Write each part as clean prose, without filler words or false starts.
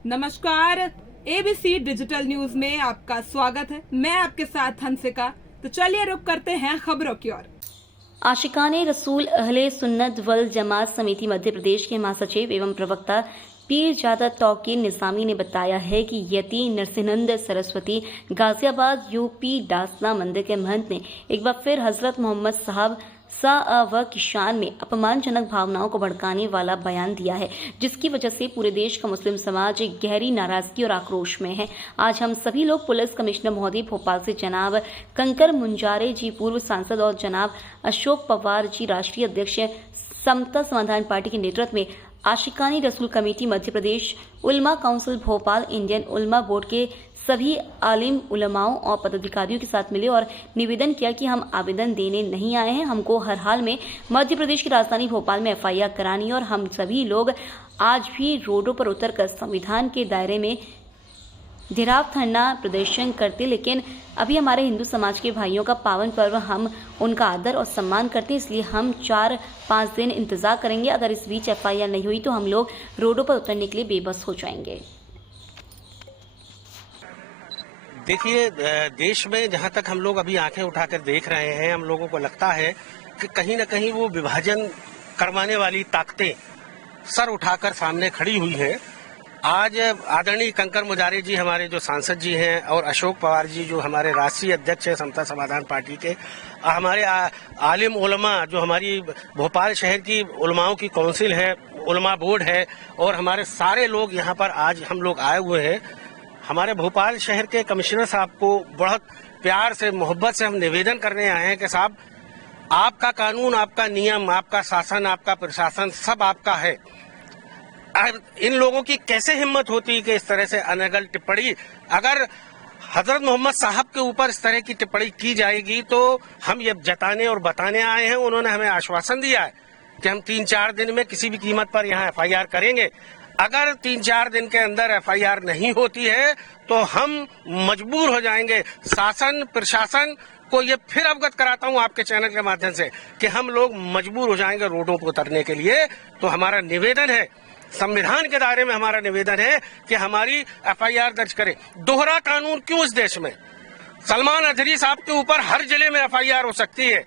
नमस्कार, ABC digital news में आपका स्वागत है। मैं आपके साथ हंसिका। तो चलिए रुक करते हैं खबरों की ओर। आशिकाने रसूल अहले सुन्नत वल जमात समिति मध्य प्रदेश के महासचिव एवं प्रवक्ता पीरजादा तौकीर निजामी ने बताया है कि यति नरसिंहनंद सरस्वती गाजियाबाद यूपी डासना मंदिर के महंत ने एक बार फिर हजरत मोहम्मद साहब व की शान में अपमानजनक भावनाओं को भड़काने वाला बयान दिया है, जिसकी वजह से पूरे देश का मुस्लिम समाज एक गहरी नाराजगी और आक्रोश में है। आज हम सभी लोग पुलिस कमिश्नर महोदय भोपाल से जनाब कंकर मुंजारे जी पूर्व सांसद और जनाब अशोक पवार जी राष्ट्रीय अध्यक्ष समता समाधान पार्टी के नेतृत्व में आशिकानी रसूल कमेटी मध्य प्रदेश उलमा काउंसिल भोपाल इंडियन उलमा बोर्ड के सभी आलिम उलमाओं और पदाधिकारियों के साथ मिले और निवेदन किया कि हम आवेदन देने नहीं आए हैं। हमको हर हाल में मध्य प्रदेश की राजधानी भोपाल में एफआईआर करानी और हम सभी लोग आज भी रोडों पर उतरकर संविधान के दायरे में घेराव धरना प्रदर्शन करते, लेकिन अभी हमारे हिंदू समाज के भाइयों का पावन पर्व, हम उनका आदर और सम्मान करते हैं, इसलिए हम 4-5 दिन इंतजार करेंगे। अगर इस बीच एफआईआर नहीं हुई तो हम लोग रोडों पर उतरने के लिए बेबस हो जाएंगे। देखिए, देश में जहां तक हम लोग अभी आंखें उठाकर देख रहे हैं, हम लोगों को लगता है कि कहीं न कहीं वो विभाजन करवाने वाली ताकतें सर उठाकर सामने खड़ी हुई हैं। आज आदरणीय कंकर मुजारे जी हमारे जो सांसद जी हैं और अशोक पवार जी जो हमारे राष्ट्रीय अध्यक्ष हैं समता समाधान पार्टी के, हमारे आलिम उलमा जो हमारी भोपाल शहर की उलमाओं की काउंसिल है, उलमा बोर्ड है, और हमारे सारे लोग यहाँ पर आज हम लोग आए हुए हैं। हमारे भोपाल शहर के कमिश्नर साहब को बहुत प्यार से मोहब्बत से हम निवेदन करने आए हैं कि साहब, आपका कानून, आपका नियम, आपका शासन, आपका प्रशासन सब आपका है। इन लोगों की कैसे हिम्मत होती है कि इस तरह से अनर्गल टिप्पणी, अगर हजरत मोहम्मद साहब के ऊपर इस तरह की टिप्पणी की जाएगी तो हम ये जताने और बताने आए हैं। उन्होंने हमें आश्वासन दिया है कि हम 3-4 दिन में किसी भी कीमत पर यहाँ एफआईआर करेंगे। अगर 3-4 दिन के अंदर एफआईआर नहीं होती है तो हम मजबूर हो जाएंगे। शासन प्रशासन को ये फिर अवगत कराता हूँ आपके चैनल के माध्यम से कि हम लोग मजबूर हो जाएंगे रोडों पर उतरने के लिए। तो हमारा निवेदन है, संविधान के दायरे में हमारा निवेदन है कि हमारी एफआईआर दर्ज करें। दोहरा कानून क्यों इस देश में? सलमान अजहरी साहब के ऊपर हर जिले में एफआईआर हो सकती है।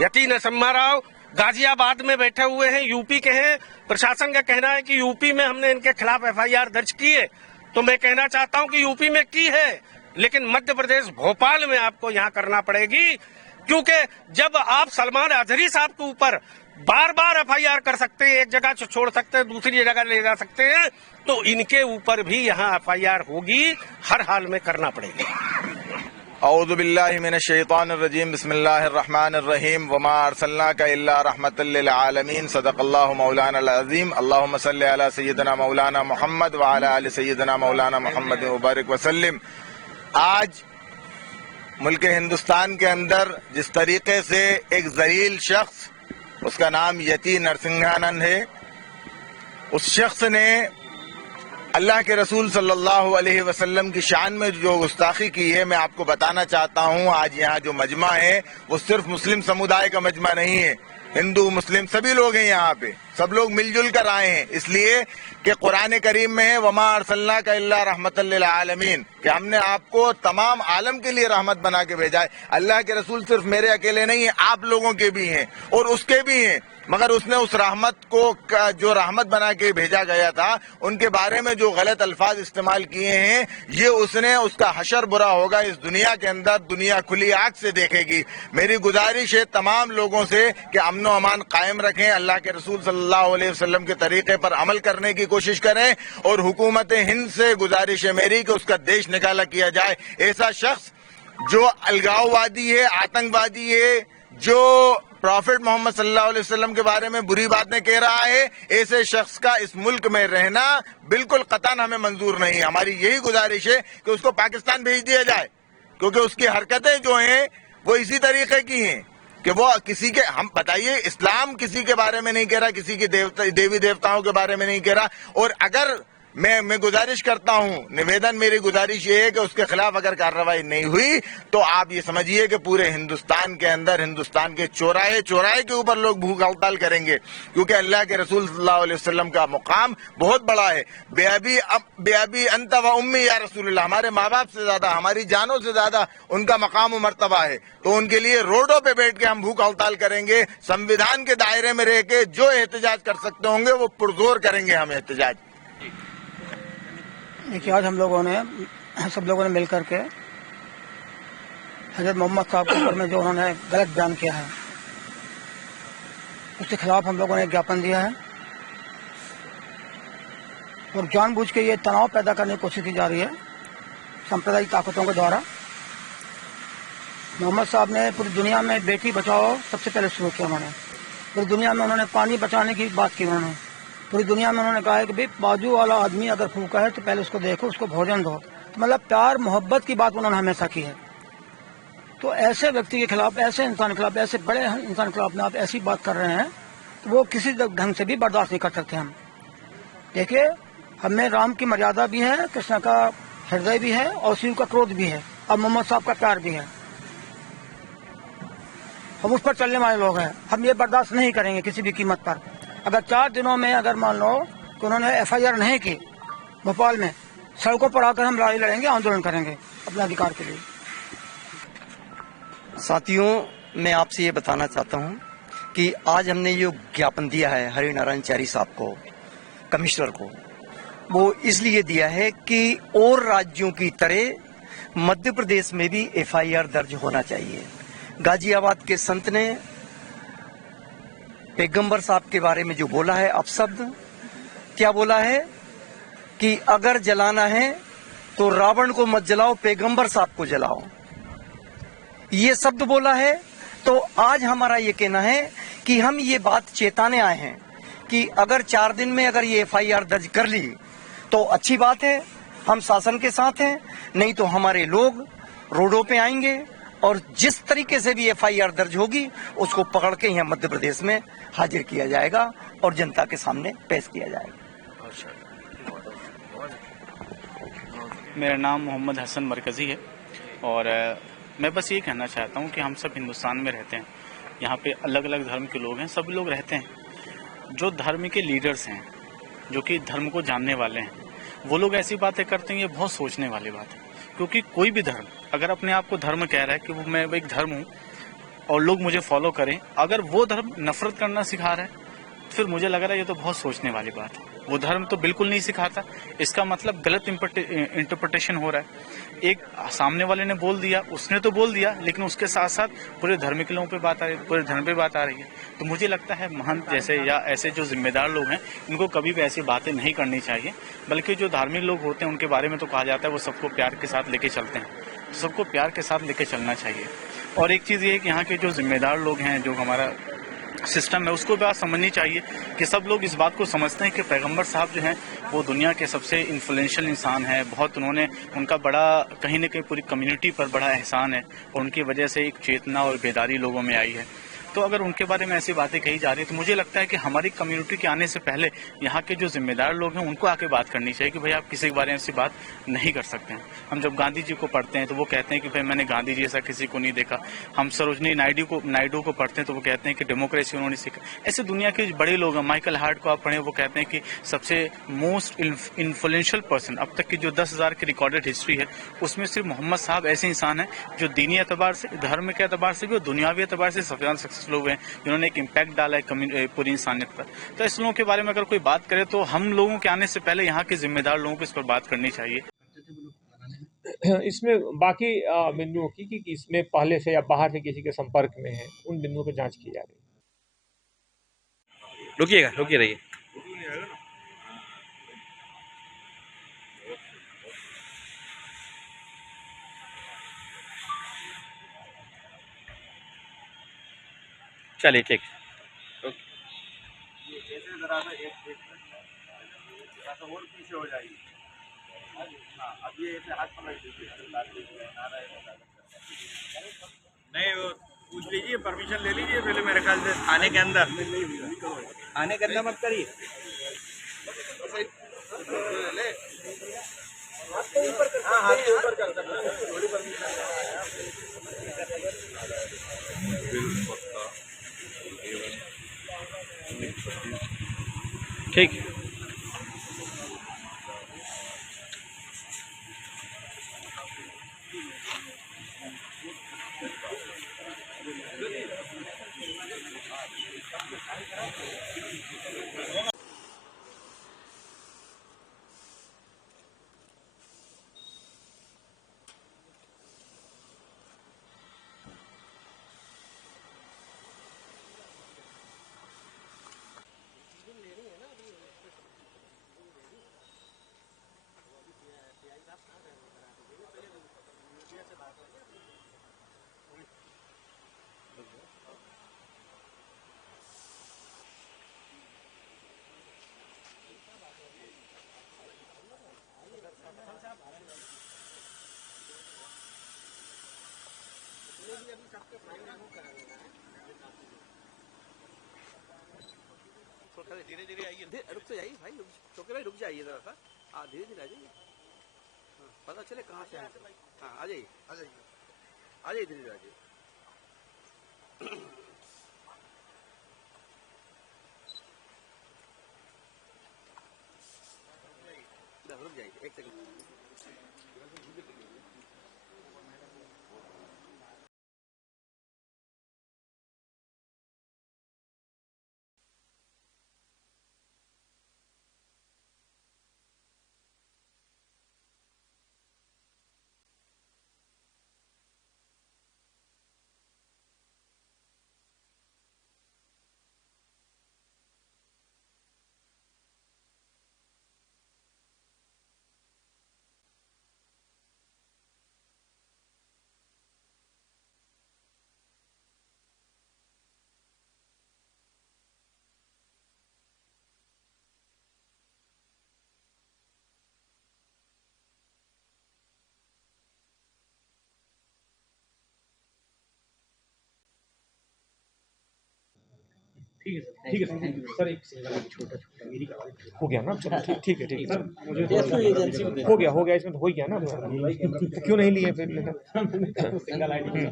यति नरसिम्हा राव गाजियाबाद में बैठे हुए हैं, यूपी के हैं। प्रशासन का कहना है कि यूपी में हमने इनके खिलाफ एफआईआर दर्ज की है। तो मैं कहना चाहता हूं कि यूपी में की है, लेकिन मध्य प्रदेश भोपाल में आपको यहां करना पड़ेगी, क्योंकि जब आप सलमान अजहरी साहब के ऊपर बार-बार एफआईआर कर सकते हैं, एक जगह छोड़ सकते हैं, दूसरी जगह ले जा सकते हैं, तो इनके ऊपर भी यहाँ एफआईआर होगी, हर हाल में करना पड़ेगी। औज़ु बिल्लाहि मिनश शैतानिर रजीम, बिस्मिल्लाहिर रहमानिर रहीम, वमा अरसलनाका इल्ला रहमतल लिल आलमीन, सदक़ल्लाहु मौलानाल अज़ीम, अल्लाहुम्मा सल्लि अला सय्यिदिना मौलाना मुहम्मद व अला आलि सय्यिदिना मौलाना मुहम्मद व बारिक वसल्लिम। आज मुल्क हिंदुस्तान के अंदर जिस तरीके से एक ज़लील शख्स, उसका नाम यति नरसिंहानंद है, उस शख्स ने अल्लाह के रसूल सल्लल्लाहु अलैहि वसल्लम की शान में जो गुस्ताखी की है, मैं आपको बताना चाहता हूँ। आज यहाँ जो मजमा है वो सिर्फ मुस्लिम समुदाय का मजमा नहीं है, हिंदू मुस्लिम सभी लोग हैं यहाँ पे, सब लोग मिलजुल कर आए हैं, इसलिए कि कुरान करीम में है वमा अरसलनाका इल्ला रहमतल लिल आलमीन, कि हमने आपको तमाम आलम के लिए रहमत बना के भेजा है। अल्लाह के रसूल सिर्फ मेरे अकेले नहीं है, आप लोगों के भी हैं और उसके भी हैं, मगर उसने उस रहमत को जो रहमत बना के भेजा गया था उनके बारे में जो गलत अल्फाज इस्तेमाल किए हैं, ये उसने उसका हशर बुरा होगा इस दुनिया के अंदर, दुनिया खुली आंख से देखेगी। मेरी गुजारिश है तमाम लोगों से कि अमन व अमान कायम रखें, अल्लाह के रसूल सल्लल्लाहु अलैहि वसल्लम के तरीके पर अमल करने की कोशिश करें, और हुकूमत हिंद से गुजारिश है मेरी कि उसका देश निकाला किया जाए। ऐसा शख्स जो अलगाववादी है, आतंकवादी है, जो प्रॉफिट मोहम्मद सल्लल्लाहु अलैहि वसल्लम के बारे में बुरी बातें कह रहा है, ऐसे शख्स का इस मुल्क में रहना बिल्कुल कतन हमें मंजूर नहीं है। हमारी यही गुजारिश है कि उसको पाकिस्तान भेज दिया जाए, क्योंकि उसकी हरकतें जो हैं वो इसी तरीके की हैं कि वो किसी के, हम बताइए, इस्लाम किसी के बारे में नहीं कह रहा, किसी के देवी देवताओं के बारे में नहीं कह रहा। और अगर मैं गुजारिश करता हूं, निवेदन मेरी गुजारिश ये है कि उसके खिलाफ अगर कार्रवाई नहीं हुई तो आप ये समझिए कि पूरे हिंदुस्तान के अंदर, हिंदुस्तान के चौराहे चौराहे के ऊपर लोग भूख हड़ताल करेंगे, क्योंकि अल्लाह के रसूल सल्लल्लाहु अलैहि वसल्लम का मुकाम बहुत बड़ा है। बेअबी अंत व उम्मी या रसूलुल्लाह, हमारे माँ बाप से ज्यादा, हमारी जानों से ज्यादा उनका मकाम व मर्तबा है। तो उनके लिए रोडों पे बैठ के हम भूख हड़ताल करेंगे। संविधान के दायरे में रह के जो एहतजाज कर सकते होंगे वो पुरजोर करेंगे हम एहतजाज। देखिए, आज हम लोगों ने, सब लोगों ने मिलकर के हजरत मोहम्मद साहब के ऊपर में जो उन्होंने गलत बयान किया है उसके खिलाफ हम लोगों ने एक ज्ञापन दिया है और जानबूझ के ये तनाव पैदा करने की कोशिश की जा रही है सांप्रदायिक ताकतों के द्वारा। मोहम्मद साहब ने पूरी दुनिया में बेटी बचाओ सबसे पहले शुरू किया। उन्होंने पूरी दुनिया में उन्होंने पानी बचाने की बात की। उन्होंने पूरी दुनिया में उन्होंने कहा है कि भाई बाजू वाला आदमी अगर भूखा है तो पहले उसको देखो, उसको भोजन दो। तो मतलब प्यार मोहब्बत की बात उन्होंने हमेशा की है। तो ऐसे व्यक्ति के खिलाफ, ऐसे इंसान के खिलाफ, ऐसे बड़े इंसान के खिलाफ में आप ऐसी बात कर रहे हैं तो वो किसी ढंग से भी बर्दाश्त नहीं कर सकते हम। देखिए, हमें राम की मर्यादा भी है, कृष्ण का हृदय भी है और शिव का क्रोध भी है और मोहम्मद साहब का प्यार भी है। हम उस पर चलने वाले लोग हैं। हम ये बर्दाश्त नहीं करेंगे किसी भी कीमत पर। अगर 4 दिनों में अगर मान लो कि उन्होंने FIR नहीं की भोपाल में, सड़कों पर आकर हम लड़ाई लड़ेंगे, आंदोलन करेंगे अपने अधिकार के लिए। साथियों, मैं आपसे ये बताना चाहता हूँ कि आज हमने जो ज्ञापन दिया है हरिनारायण चारी साहब को, कमिश्नर को, वो इसलिए दिया है कि और राज्यों की तरह मध्य प्रदेश में भी FIR दर्ज होना चाहिए। गाजियाबाद के संत ने पैगंबर साहब के बारे में जो बोला है अपशब्द, क्या बोला है कि अगर जलाना है तो रावण को मत जलाओ, पैगंबर साहब को जलाओ, ये शब्द बोला है। तो आज हमारा ये कहना है कि हम ये बात चेताने आए हैं कि अगर 4 दिन में अगर ये FIR दर्ज कर ली तो अच्छी बात है, हम शासन के साथ हैं, नहीं तो हमारे लोग रोडों पे आएंगे और जिस तरीके से भी FIR दर्ज होगी उसको पकड़ के यहाँ मध्य प्रदेश में हाजिर किया जाएगा और जनता के सामने पेश किया जाएगा। मेरा नाम मोहम्मद हसन मरकज़ी है और मैं बस ये कहना चाहता हूँ कि हम सब हिंदुस्तान में रहते हैं, यहाँ पे अलग अलग धर्म के लोग हैं, सभी लोग रहते हैं। जो धर्म के लीडर्स हैं, जो कि धर्म को जानने वाले हैं, वो लोग ऐसी बातें करते हैं, ये बहुत सोचने वाली बात है। क्योंकि कोई भी धर्म अगर अपने आप को धर्म कह रहा है कि वो मैं एक धर्म हूँ और लोग मुझे फॉलो करें, अगर वो धर्म नफरत करना सिखा रहा है फिर मुझे लग रहा है ये तो बहुत सोचने वाली बात है। वो धर्म तो बिल्कुल नहीं सिखाता, इसका मतलब गलत इंटरप्रिटेशन हो रहा है। एक सामने वाले ने बोल दिया, उसने तो बोल दिया, लेकिन उसके साथ साथ पूरे धर्म के लोगों पे बात आ रही है, पूरे धर्म पे बात आ रही है। तो मुझे लगता है महंत जैसे या ऐसे जो जिम्मेदार लोग हैं, इनको कभी भी ऐसी बातें नहीं करनी चाहिए। बल्कि जो धार्मिक लोग होते हैं उनके बारे में तो कहा जाता है वो सबको प्यार के साथ लेके चलते हैं, तो सबको प्यार के साथ लेके चलना चाहिए। और एक चीज़ ये है कि यहाँ के जो जिम्मेदार लोग हैं, जो हमारा सिस्टम है, उसको बात समझनी चाहिए कि सब लोग इस बात को समझते हैं कि पैगंबर साहब जो हैं वो दुनिया के सबसे इन्फ्लुएंशियल इंसान है। बहुत उन्होंने, उनका बड़ा कहीं न कहीं पूरी कम्युनिटी पर बड़ा एहसान है और उनकी वजह से एक चेतना और बेदारी लोगों में आई है। तो अगर उनके बारे में ऐसी बातें कही जा रही है तो मुझे लगता है कि हमारी कम्युनिटी के आने से पहले यहाँ के जो जिम्मेदार लोग हैं उनको आके बात करनी चाहिए कि भाई आप किसी के बारे में ऐसी बात नहीं कर सकते हैं। हम जब गांधी जी को पढ़ते हैं तो वो कहते हैं कि भाई मैंने गांधी जी ऐसा किसी को नहीं देखा। हम सरोजनी नायडू को पढ़ते हैं तो वो कहते हैं कि डेमोक्रेसी उन्होंने सीखा। ऐसे दुनिया के बड़े लोग हैं, माइकल हार्ट को आप पढ़ें, वो कहते हैं कि सबसे मोस्ट इन्फ्लुएंशियल पर्सन अब तक की जो 10,000 की रिकॉर्डेड हिस्ट्री है उसमें सिर्फ मोहम्मद साहब ऐसे इंसान हैं जो दीनी एतबार से, धर्म के एतबार से भी और दुनियावी एतबार से सबसे ज़्यादा सक्सेसफुल हुए हैं, जिन्होंने एक इम्पैक्ट डाला है पूरी इंसानियत पर। तो इस लोगों के बारे में अगर कोई बात करे तो हम लोगों के आने से पहले यहाँ के जिम्मेदार लोगों को इस पर बात करनी चाहिए। इसमें बाकी बिंदुओं की कि इसमें पहले से या बाहर से किसी के संपर्क में है, उन बिंदुओं पर जांच की जा रही है। रुकिए रहिए। चलिए ठीक। जरा सा और पीछे हो जाएगी। अब ये हाथ पकड़ नहीं, वो पूछ लीजिए, परमिशन ले लीजिए पहले मेरे ख्याल से आने के अंदर मत करिए। ठीक। धीरे धीरे आइए, रुक तो जाइए भाई, छोटे भाई रुक जाइए जरा सा। हाँ धीरे धीरे आ जाइए, पता चले कहाँ से आए। हाँ आ जाइए, आ जाइए, आ जाइए, धीरे धीरे आ जाइए। रुक जाइए एक सेकंड। ठीक है सर, एक छोटा हो गया ना, चलो ठीक है सर, मुझे हो गया इसमें तो हो गया ना, तो क्यों नहीं लिए फिर सिंगल आईडी।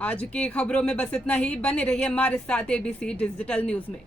आज की खबरों में बस इतना ही। बने रहिए हमारे साथ ABC डिजिटल न्यूज में।